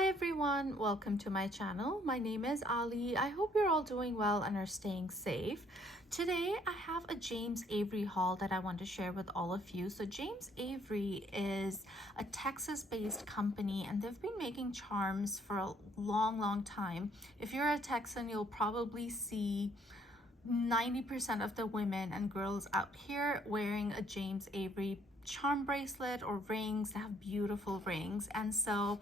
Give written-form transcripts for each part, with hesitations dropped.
Hi everyone, welcome to my channel. My name is Ali. I hope you're all doing well and are staying safe. Today I have a James Avery haul that I want to share with all of you. So James Avery is a Texas-based company and they've been making charms for a long time. If you're a Texan, you'll probably see 90% of the women and girls out here wearing a James Avery charm bracelet or rings. They have beautiful rings, and so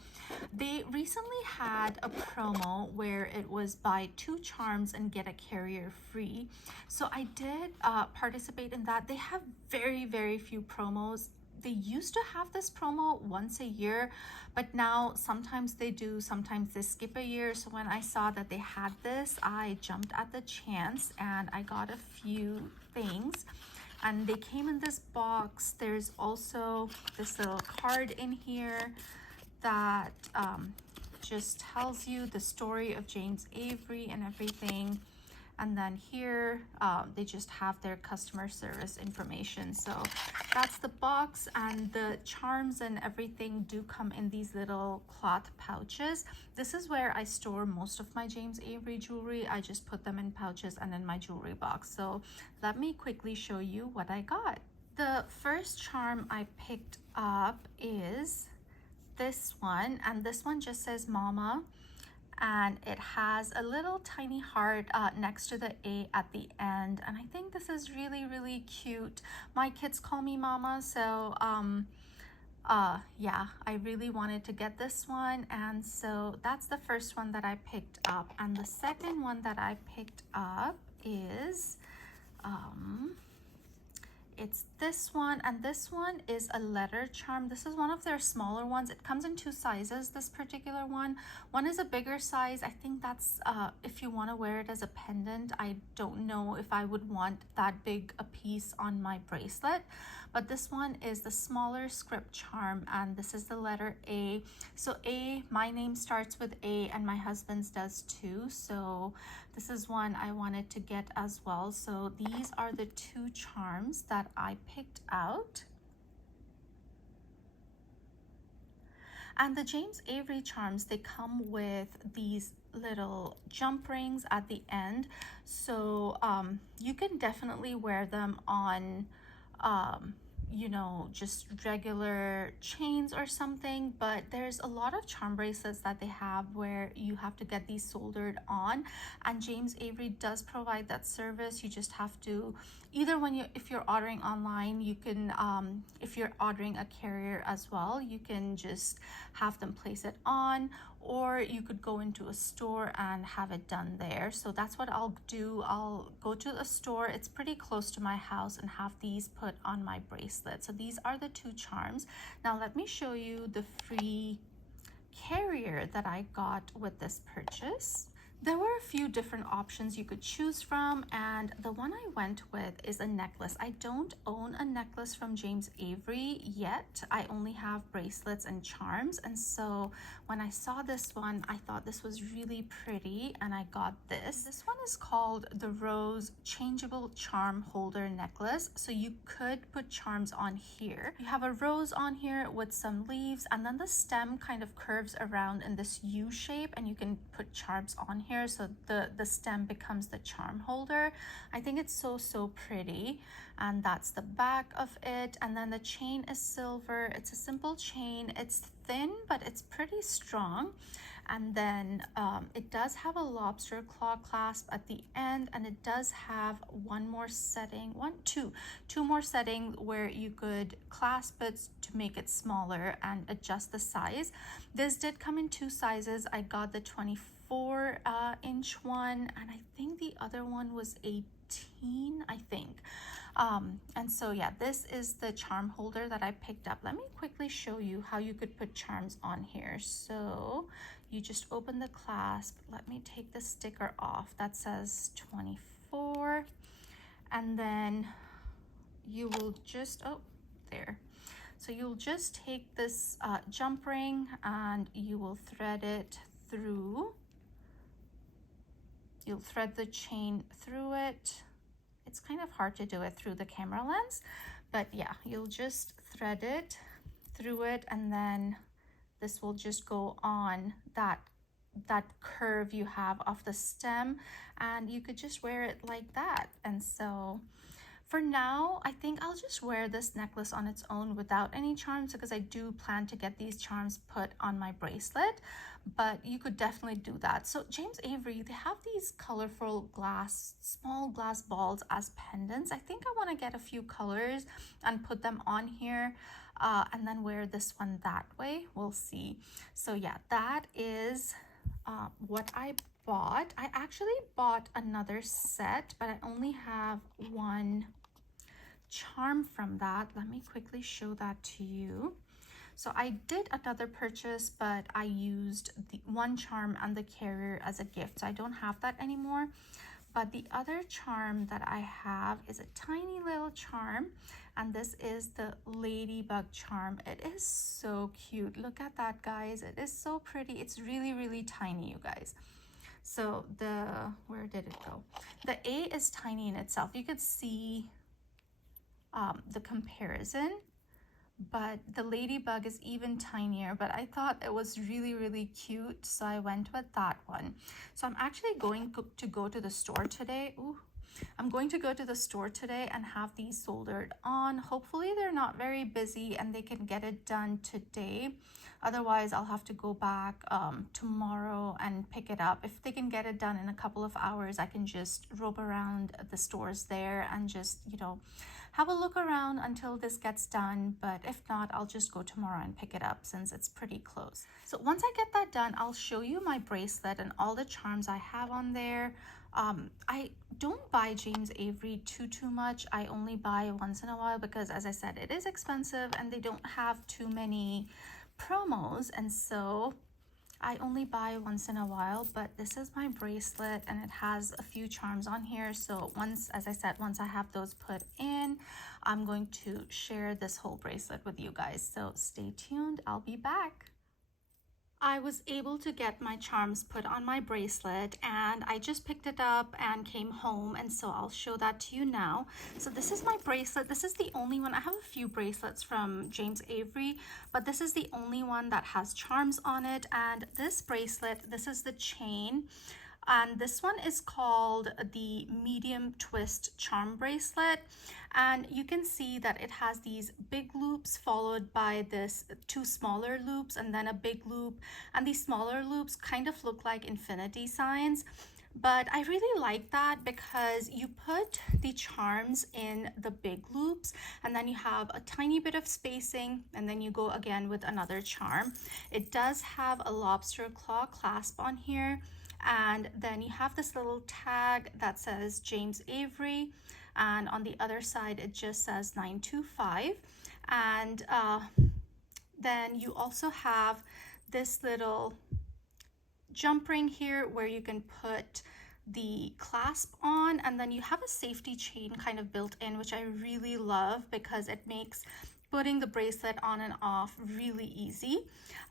they recently had a promo where it was buy 2 charms and get a carrier free. So I did participate in that. They have very few promos. They used to have this promo once a year, but now sometimes they do, sometimes they skip a year. So when I saw that they had this, I jumped at the chance and I got a few things, and they came in this box. There's also this little card in here that just tells you the story of James Avery and everything. And then here they just have their customer service information. So that's the box, and the charms and everything do come in these little cloth pouches. This is where I store most of my James Avery jewelry. I just put them in pouches and in my jewelry box. So let me quickly show you what I got. The first charm I picked up is this one, and this one just says Mama, and it has a little tiny heart next to the A at the end, and I think this is really cute. My kids call me Mama, so yeah, I really wanted to get this one, and so that's the first one that I picked up. And the second one that I picked up is it's this one, and this one is a letter charm. This is one of their smaller ones. It comes in 2 sizes, this particular one. One is a bigger size. I think that's if you want to wear it as a pendant. I don't know if I would want that big a piece on my bracelet, but this one is the smaller script charm, and this is the letter A. So A, my name starts with A and my husband's does too, so this is one I wanted to get as well. So these are the 2 charms that I picked out. And the James Avery charms, they come with these little jump rings at the end. So you can definitely wear them on you know, just regular chains or something, but there's a lot of charm bracelets that they have where you have to get these soldered on, and James Avery does provide that service. You just have to either if you're ordering online, you can if you're ordering a carrier as well, you can just have them place it on, or you could go into a store and have it done there. So that's what I'll do. I'll go to a store, it's pretty close to my house, and have these put on my bracelet. So these are the 2 charms. Now let me show you the free carrier that I got with this purchase. There were a few different options you could choose from, and the one I went with is a necklace. I don't own a necklace from James Avery yet. I only have bracelets and charms, and so when I saw this one, I thought this was really pretty, and I got this. This one is called the Rose Changeable Charm Holder Necklace. So you could put charms on here. You have a rose on here with some leaves, and then the stem kind of curves around in this U shape, and you can put charms on here, so the stem becomes the charm holder. I think it's so pretty, and that's the back of it. And then the chain is silver. It's a simple chain. It's thin, but it's pretty strong. And then it does have a lobster claw clasp at the end, and it does have one more setting, two more settings where you could clasp it to make it smaller and adjust the size. This did come in 2 sizes. I got the 24-inch one, and I think the other one was 18, I think. And so yeah, this is the charm holder that I picked up. Let me quickly show you how you could put charms on here. So you just open the clasp. Let me take the sticker off that says 24, and then you will just, oh, there. So you'll just take this jump ring and you will thread it through. You'll thread the chain through it. It's kind of hard to do it through the camera lens, but yeah, you'll just thread it through it and then this will just go on that curve you have of the stem, and you could just wear it like that. And so for now, I think I'll just wear this necklace on its own without any charms, because I do plan to get these charms put on my bracelet, but you could definitely do that. So James Avery, they have these colorful small glass balls as pendants. I think I want to get a few colors and put them on here, and then wear this one that way. We'll see. So yeah, that is what I bought. I actually bought another set, but I only have one charm from that. Let me quickly show that to you. So I did another purchase, but I used the one charm and the carrier as a gift, so I don't have that anymore. But the other charm that I have is a tiny little charm, and this is the Ladybug charm. It is so cute. Look at that, guys. It is so pretty. It's really, really tiny, you guys. So where did it go? The A is tiny in itself. You could see the comparison, but the Ladybug is even tinier, but I thought it was really, really cute, so I went with that one. So I'm actually going to go to the store today. I'm going to go to the store today and have these soldered on. Hopefully they're not very busy and they can get it done today. Otherwise, I'll have to go back tomorrow and pick it up. If they can get it done in a couple of hours, I can just rope around the stores there and just, have a look around until this gets done. But if not, I'll just go tomorrow and pick it up since it's pretty close. So once I get that done, I'll show you my bracelet and all the charms I have on there. I don't buy James Avery too much. I only buy once in a while because, as I said, it is expensive and they don't have too many promos, and so I only buy once in a while. But this is my bracelet and it has a few charms on here. So once, as I said, once I have those put in, I'm going to share this whole bracelet with you guys. So stay tuned. I'll be back. I was able to get my charms put on my bracelet and I just picked it up and came home, and so I'll show that to you now. So this is my bracelet. This is the only one. I have a few bracelets from James Avery, but this is the only one that has charms on it. And this bracelet, this is the chain, and this one is called the medium twist charm bracelet, and you can see that it has these big loops followed by this two smaller loops and then a big loop, and these smaller loops kind of look like infinity signs. But I really like that because you put the charms in the big loops and then you have a tiny bit of spacing, and then you go again with another charm. It does have a lobster claw clasp on here, and then you have this little tag that says James Avery, and on the other side it just says 925. And then you also have this little jump ring here where you can put the clasp on, and then you have a safety chain kind of built in, which I really love because it makes putting the bracelet on and off really easy.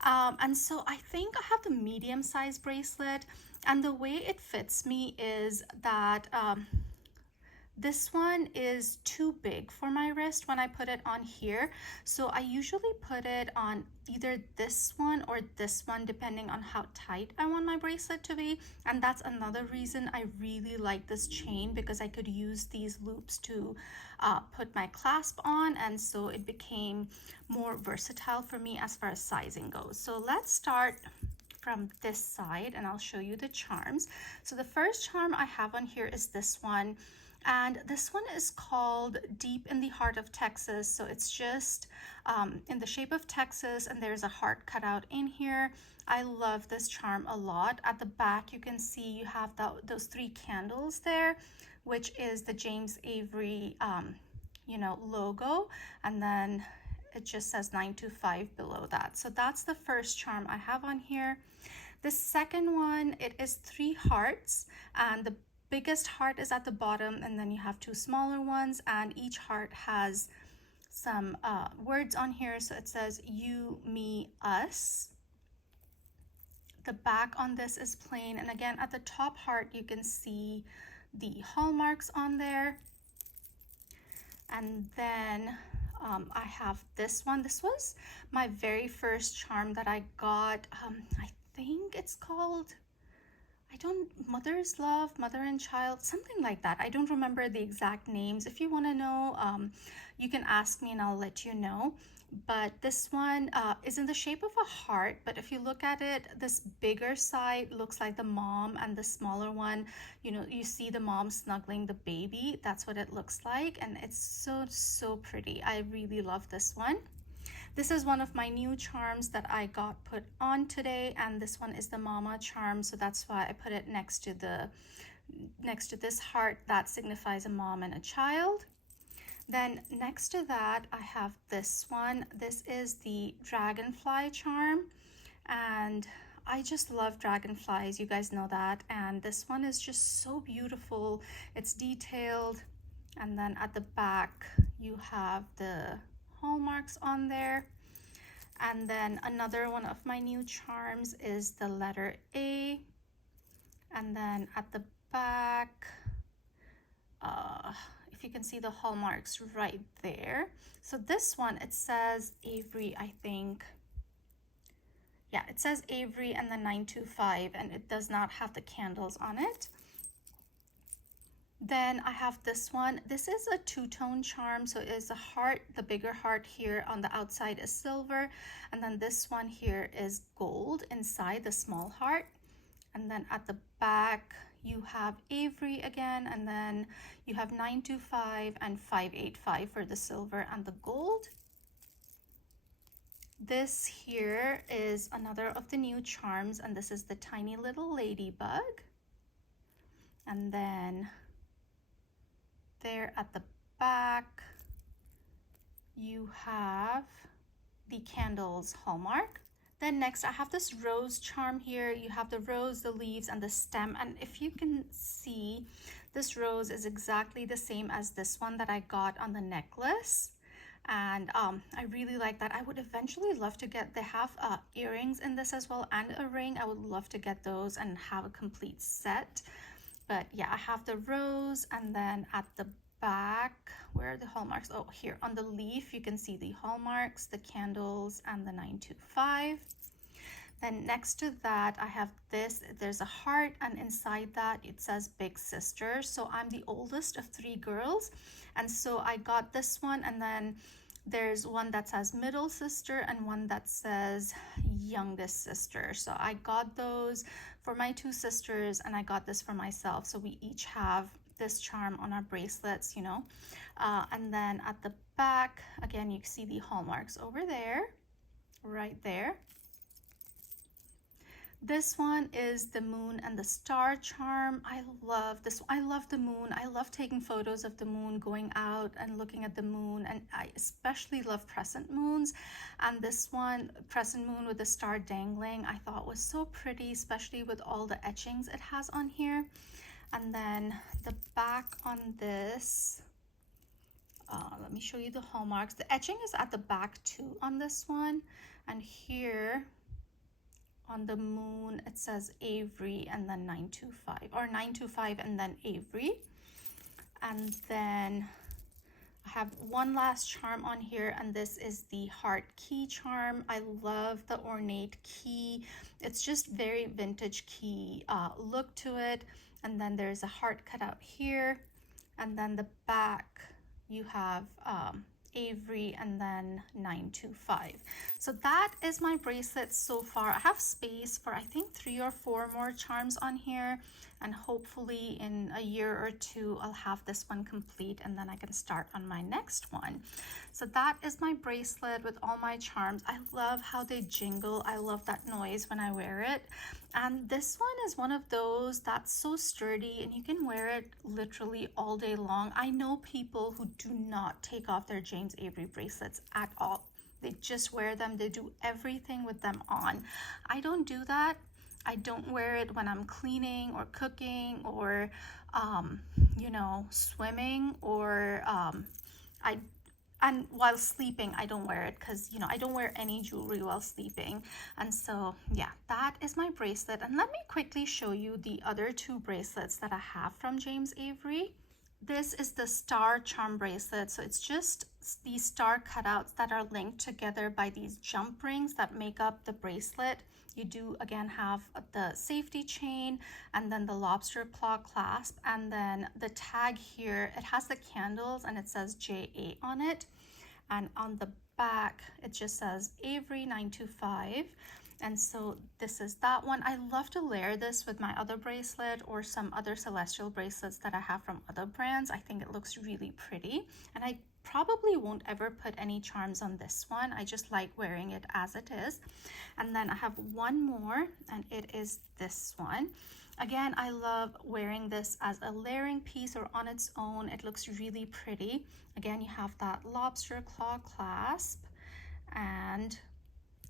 And so I think I have the medium size bracelet, and the way it fits me is that this one is too big for my wrist when I put it on here. So I usually put it on either this one or this one, depending on how tight I want my bracelet to be. And that's another reason I really like this chain, because I could use these loops to put my clasp on, and so it became more versatile for me as far as sizing goes. So let's start from this side and I'll show you the charms. So the first charm I have on here is this one. And this one is called Deep in the Heart of Texas. So it's just in the shape of Texas, and there's a heart cut out in here. I love this charm a lot. At the back, you can see you have those three candles there, which is the James Avery, logo. And then it just says 925 below that. So that's the first charm I have on here. The second one, it is 3 hearts, and the biggest heart is at the bottom, and then you have 2 smaller ones, and each heart has some words on here. So it says you, me, us. The back on this is plain, and again at the top heart you can see the hallmarks on there. And then I have this one. This was my very first charm that I got. I think it's called, I don't, Mother's Love, Mother and Child, something like that. I don't remember the exact names. If you want to know, you can ask me and I'll let you know. But this one is in the shape of a heart. But if you look at it, this bigger side looks like the mom, and the smaller one, you know, you see the mom snuggling the baby. That's what it looks like. And it's so, so pretty. I really love this one. This is one of my new charms that I got put on today, and this one is the mama charm, so that's why I put it next to this heart that signifies a mom and a child. Then next to that, I have this one. This is the dragonfly charm, and I just love dragonflies, you guys know that. And this one is just so beautiful. It's detailed, and then at the back you have the hallmarks on there. And then another one of my new charms is the letter A, and then at the back, if you can see the hallmarks right there. So this one, it says Avery, I think. Yeah, it says Avery and the 925, and it does not have the candles on it. Then I have this one. This is a two-tone charm, so it is a heart. The bigger heart here on the outside is silver, and then this one here is gold inside the small heart. And then at the back you have Avery again, and then you have 925 and 585 for the silver and the gold. This here is another of the new charms, and this is the tiny little ladybug. And then there at the back you have the candles hallmark. Then next I have this rose charm here. You have the rose, the leaves, and the stem, and if you can see, this rose is exactly the same as this one that I got on the necklace. And I really like that. I would eventually love to get, they have earrings in this as well, and a ring. I would love to get those and have a complete set. But yeah, I have the rose, and then at the back, where are the hallmarks? Oh, here on the leaf you can see the hallmarks, the candles, and the 925. Then next to that I have this. There's a heart, and inside that it says big sister. So I'm the oldest of three girls, and so I got this one. And then there's one that says middle sister and one that says youngest sister. So I got those for my two sisters, and I got this for myself, so we each have this charm on our bracelets, you know. And then at the back again you see the hallmarks over there, right there. This one is the moon and the star charm. I love this. I love the moon. I love taking photos of the moon, going out and looking at the moon, and I especially love crescent moons. And this one, crescent moon with the star dangling, I thought was so pretty, especially with all the etchings it has on here. And then the back on this, let me show you the hallmarks. The etching is at the back too on this one, and here on the moon it says Avery and then 925, or 925 and then Avery. And then I have one last charm on here, and this is the heart key charm. I love the ornate key. It's just very vintage key look to it. And then there's a heart cut out here, and then the back you have Avery and then 925. So that is my bracelet so far. I have space for I think 3 or 4 more charms on here, and hopefully in a year or two I'll have this one complete, and then I can start on my next one. So that is my bracelet with all my charms. I love how they jingle. I love that noise when I wear it. And this one is one of those that's so sturdy, and you can wear it literally all day long. I know people who do not take off their James Avery bracelets at all. They just wear them. They do everything with them on. I don't do that. I don't wear it when I'm cleaning or cooking or, you know, swimming, or and while sleeping I don't wear it, because you know I don't wear any jewelry while sleeping. And so yeah, that is my bracelet. And let me quickly show you the other 2 bracelets that I have from James Avery. This is the star charm bracelet. So it's just these star cutouts that are linked together by these jump rings that make up the bracelet. You do again have the safety chain and then the lobster claw clasp, and then the tag here, it has the candles and it says JA on it. And on the back, it just says Avery 925. And so this is that one. I love to layer this with my other bracelet or some other celestial bracelets that I have from other brands. I think it looks really pretty. And I probably won't ever put any charms on this one. I just like wearing it as it is. And then I have one more, and it is this one. Again, I love wearing this as a layering piece or on its own. It looks really pretty. Again, you have that lobster claw clasp, and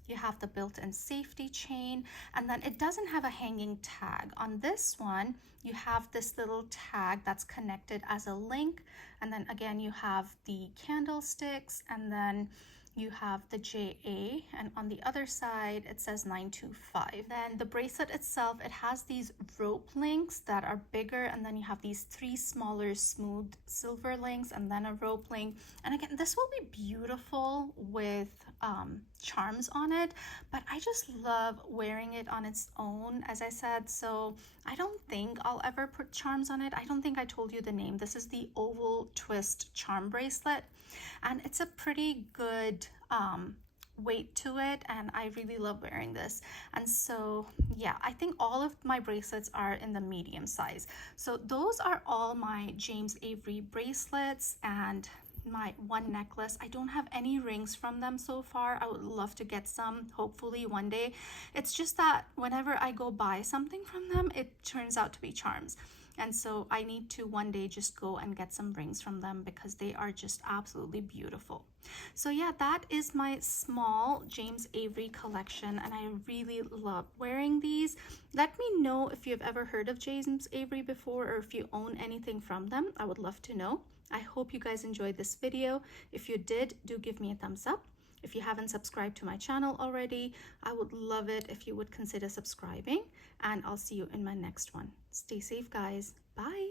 you have the built-in safety chain, and then it doesn't have a hanging tag. On this one, you have this little tag that's connected as a link, and then again you have the candlesticks, and then you have the JA, and on the other side it says 925. Then the bracelet itself, it has these rope links that are bigger, and then you have these 3 smaller smooth silver links and then a rope link. And again, this will be beautiful with charms on it, but I just love wearing it on its own, as I said. So I don't think I'll ever put charms on it. I don't think I told you the name. This is the oval twist charm bracelet, and it's a pretty good weight to it, and I really love wearing this. And so yeah, I think all of my bracelets are in the medium size. So those are all my James Avery bracelets and my one necklace. I don't have any rings from them so far. I would love to get some, hopefully one day. It's just that whenever I go buy something from them, it turns out to be charms. And so I need to one day just go and get some rings from them because they are just absolutely beautiful. So yeah, that is my small James Avery collection, and I really love wearing these. Let me know if you've ever heard of James Avery before, or if you own anything from them. I would love to know. I hope you guys enjoyed this video. If you did, do give me a thumbs up. If you haven't subscribed to my channel already, I would love it if you would consider subscribing, and I'll see you in my next one. Stay safe, guys. Bye.